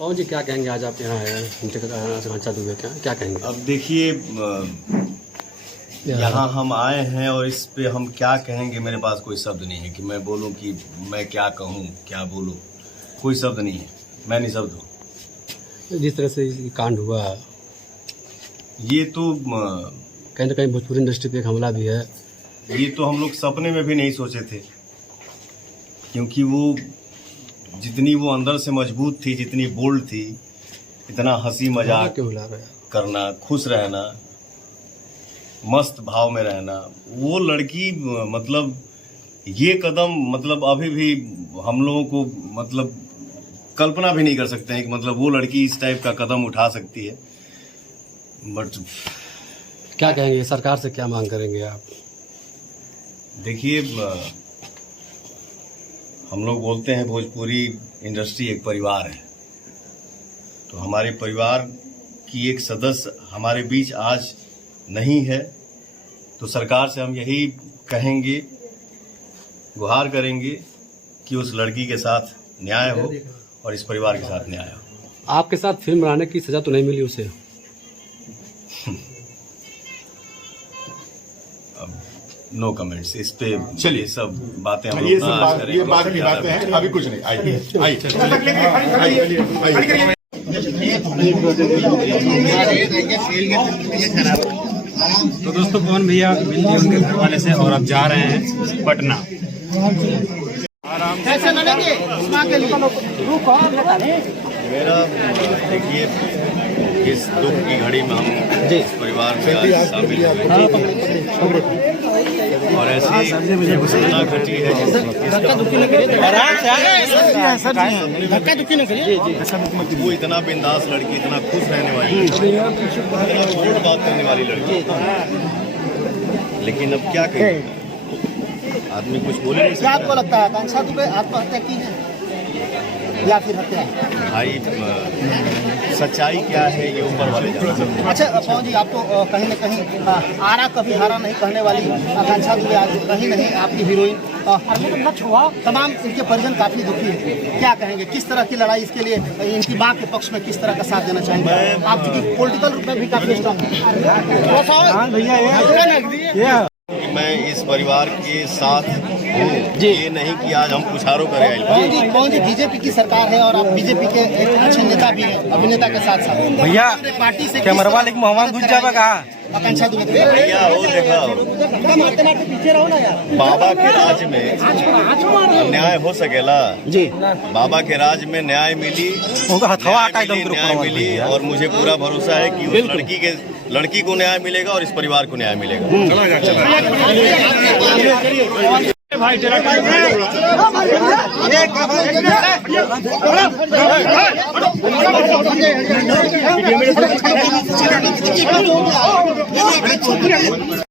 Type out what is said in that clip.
पवन जी क्या कहेंगे, आज आप यहाँ हैं आकांक्षा दुबे क्या कहेंगे? अब देखिए, यहाँ हम आए हैं और इस पे हम क्या कहेंगे, मेरे पास कोई शब्द नहीं है कि मैं बोलूँ कि मैं क्या कहूँ, क्या बोलूँ, कोई शब्द नहीं है। मैं निशब्द हूँ। जिस तरह से ये कांड हुआ, ये तो कहीं ना कहीं भोजपुरी इंडस्ट्री पे एक हमला भी है। ये तो हम लोग सपने में भी नहीं सोचे थे, क्योंकि वो जितनी वो अंदर से मजबूत थी, जितनी बोल्ड थी, इतना हंसी मजाक करना, खुश रहना, मस्त भाव में रहना, वो लड़की मतलब ये कदम मतलब अभी भी हम लोगों को मतलब कल्पना भी नहीं कर सकते हैं कि मतलब वो लड़की इस टाइप का कदम उठा सकती है। बट क्या कहेंगे, सरकार से क्या मांग करेंगे आप? देखिए, हम लोग बोलते हैं भोजपुरी इंडस्ट्री एक परिवार है, तो हमारे परिवार की एक सदस्य हमारे बीच आज नहीं है, तो सरकार से हम यही कहेंगे, गुहार करेंगे कि उस लड़की के साथ न्याय हो और इस परिवार के साथ न्याय हो। आपके साथ फिल्म बनाने की सजा तो नहीं मिली उसे? अब नो कमेंट्स इस पे। चलिए, सब बातें हम ये बात की बातें हैं, अभी कुछ नहीं। तो दोस्तों, पवन भैया मिल गए उनके घर वाले से और अब जा रहे हैं पटना। मेरा देखिए, इस दुख की घड़ी में हम इस परिवार में आज शामिल हुए और ऐसी घटना घटी है वो इतना बिंदास लड़की, इतना खुश रहने वाली, इतना बोल्ड बात करने वाली लड़की, लेकिन अब क्या करें, आदमी कुछ बोले नहीं सकता। आपको लगता है आकांक्षा दुबे आत्महत्या की है या फिर हत्या? भाई, सच्चाई क्या है ये ऊपर वाले जानते हैं। अच्छा पवन जी, आप तो कहीं न कहीं आरा कभी हारा नहीं कहने वाली आकांक्षा दुबे आज कहीं नहीं आपकी हीरोइन, तमाम इनके परिजन काफी दुखी है। क्या कहेंगे, किस तरह की लड़ाई इसके लिए इनकी मां के पक्ष में किस तरह का साथ देना चाहेंगे? आप चूंकि पॉलिटिकल रूप में भी काफी स्ट्रांग है। मैं इस परिवार के साथ हूँ, ये नहीं कि आज हम कुछारों करें। पवन जी, बीजेपी की सरकार है और आप बीजेपी के एक अच्छे नेता भी हैं, अभिनेता के साथ साथ। भैया पार्टी से कैमरा लेके मोहम्मद घुस जाएगा कहा? आकांक्षा दुबे भैया हो देखा, पीछे रहो ना यार। बाबा के राज में न्याय हो सकेला जी, बाबा के राज में न्याय मिली, न्याय मिली और मुझे पूरा भरोसा है कि उस लड़की को न्याय मिलेगा और इस परिवार को न्याय मिलेगा। भाई